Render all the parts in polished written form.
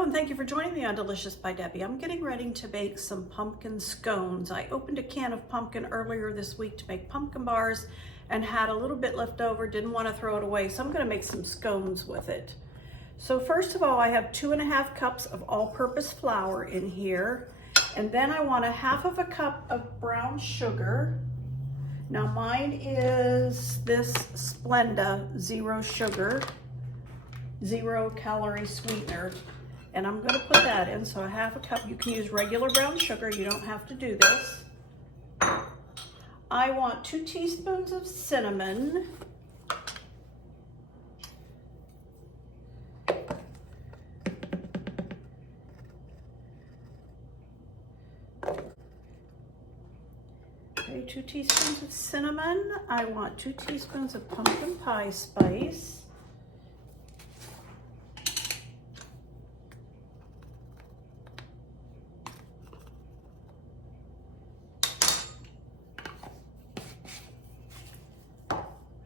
Hello and thank you for joining me on Delicious by Debbie. I'm getting ready to make some pumpkin scones. I opened a can of pumpkin earlier this week to make pumpkin bars and had a little bit left over, didn't want to throw it away, so I'm going to make some scones with it. So first of all, I have 2½ cups of all-purpose flour in here, and then I want 1/2 cup of brown sugar. Now mine is this Splenda zero sugar, 0 calorie sweetener. And I'm going to put that in, so 1/2 cup. You can use regular brown sugar, you don't have to do this. I want 2 teaspoons of cinnamon. Okay, 2 teaspoons of cinnamon. I want 2 teaspoons of pumpkin pie spice.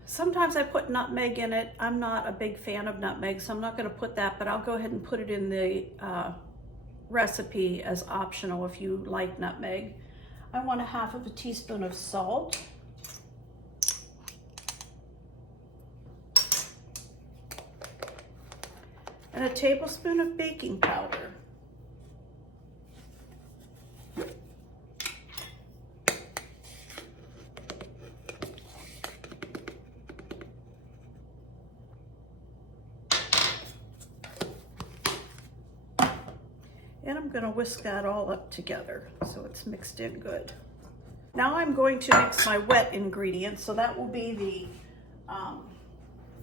Sometimes I put nutmeg in it. I'm not a big fan of nutmeg, so I'm not going to put that, but I'll go ahead and put it in the recipe as optional if you like nutmeg. I want 1/2 teaspoon of salt. And 1 tablespoon of baking powder. And I'm going to whisk that all up together so it's mixed in good. Now I'm going to mix my wet ingredients. So that will be the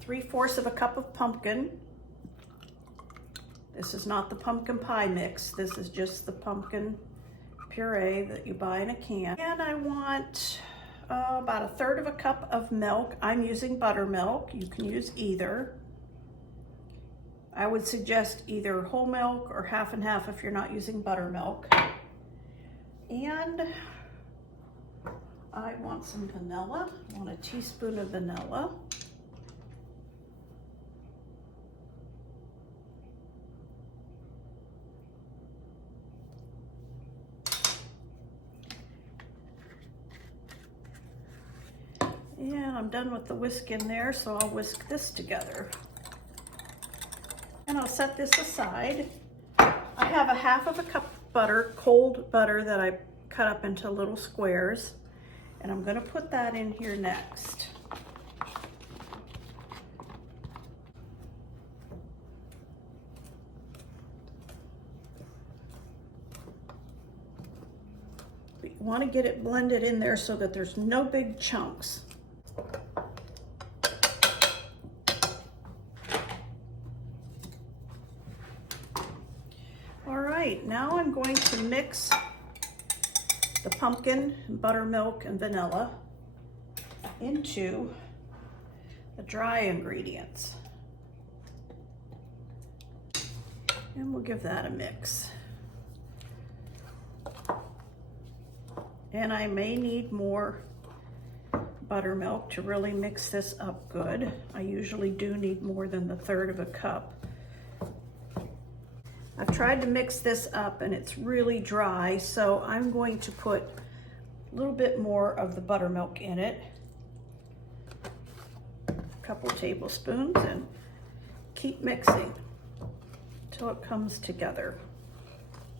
3/4 cup of pumpkin. This is not the pumpkin pie mix. This is just the pumpkin puree that you buy in a can. And I want about 1/3 cup of milk. I'm using buttermilk. You can use either. I would suggest either whole milk or 1/2 and 1/2 if you're not using buttermilk. And I want some vanilla. I want 1 teaspoon of vanilla. And I'm done with the whisk in there, so I'll whisk this together. And I'll set this aside. I have 1/2 cup of butter, cold butter, that I cut up into little squares. And I'm going to put that in here next. But you want to get it blended in there so that there's no big chunks. Now I'm going to mix the pumpkin, buttermilk, and vanilla into the dry ingredients. And we'll give that a mix. And I may need more buttermilk to really mix this up good. I usually do need more than the 1/3 cup. I've tried to mix this up and it's really dry, so I'm going to put a little bit more of the buttermilk in it, a couple tablespoons, and keep mixing until it comes together.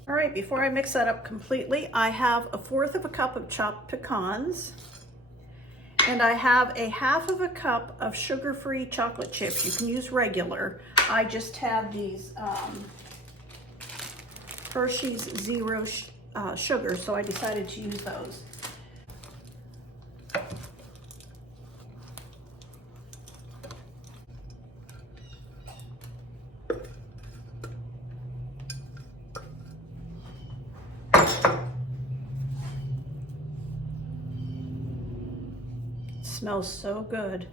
All right, before I mix that up completely, I have 1/4 cup of chopped pecans, and I have 1/2 cup of sugar-free chocolate chips. You can use regular. I just had these Hershey's zero sugar, so I decided to use those. It smells so good.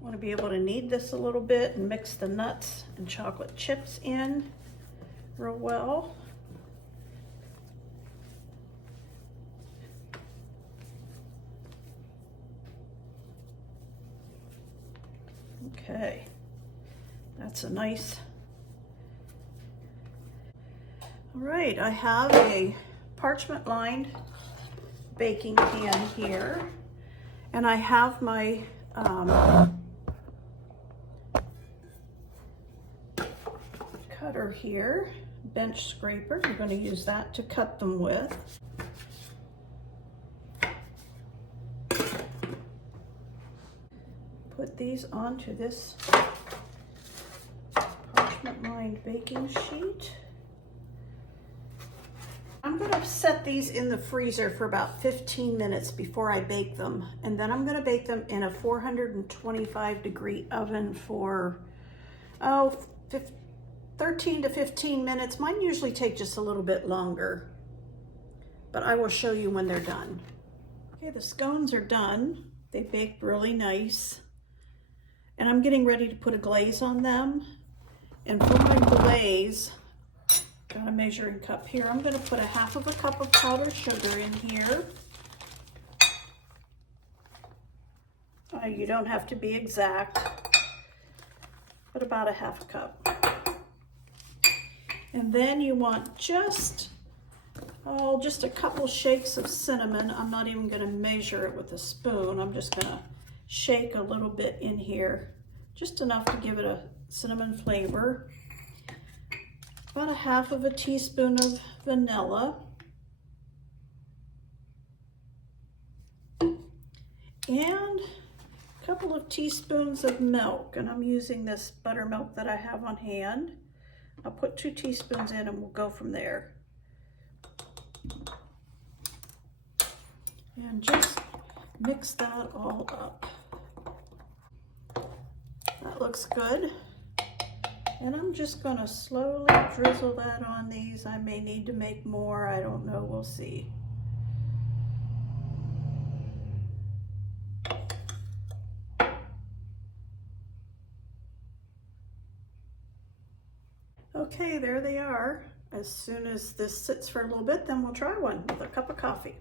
Want to be able to knead this a little bit and mix the nuts and chocolate chips in real well. Okay, that's a nice. All right, I have a parchment lined baking pan here, and I have my cutter here, bench scraper. I'm going to use that to cut them with. Put these onto this parchment lined baking sheet. I'm going to set these in the freezer for about 15 minutes before I bake them, and then I'm going to bake them in a 425-degree oven for 13 to 15 minutes. Mine usually take just a little bit longer, but I will show you when they're done. Okay, the scones are done. They baked really nice, and I'm getting ready to put a glaze on them. And for my glaze, got a measuring cup here. I'm going to put a half of a cup of powdered sugar in here. You don't have to be exact, but about a half a cup. And then you want just a couple shakes of cinnamon. I'm not even going to measure it with a spoon. I'm just going to shake a little bit in here, just enough to give it a cinnamon flavor. About a half of a teaspoon of vanilla. And a couple of teaspoons of milk. And I'm using this buttermilk that I have on hand. I'll put 2 teaspoons in and we'll go from there. And just mix that all up. That looks good. And I'm just going to slowly drizzle that on these. I may need to make more. I don't know. We'll see. Okay, there they are. As soon as this sits for a little bit, then we'll try one with a cup of coffee.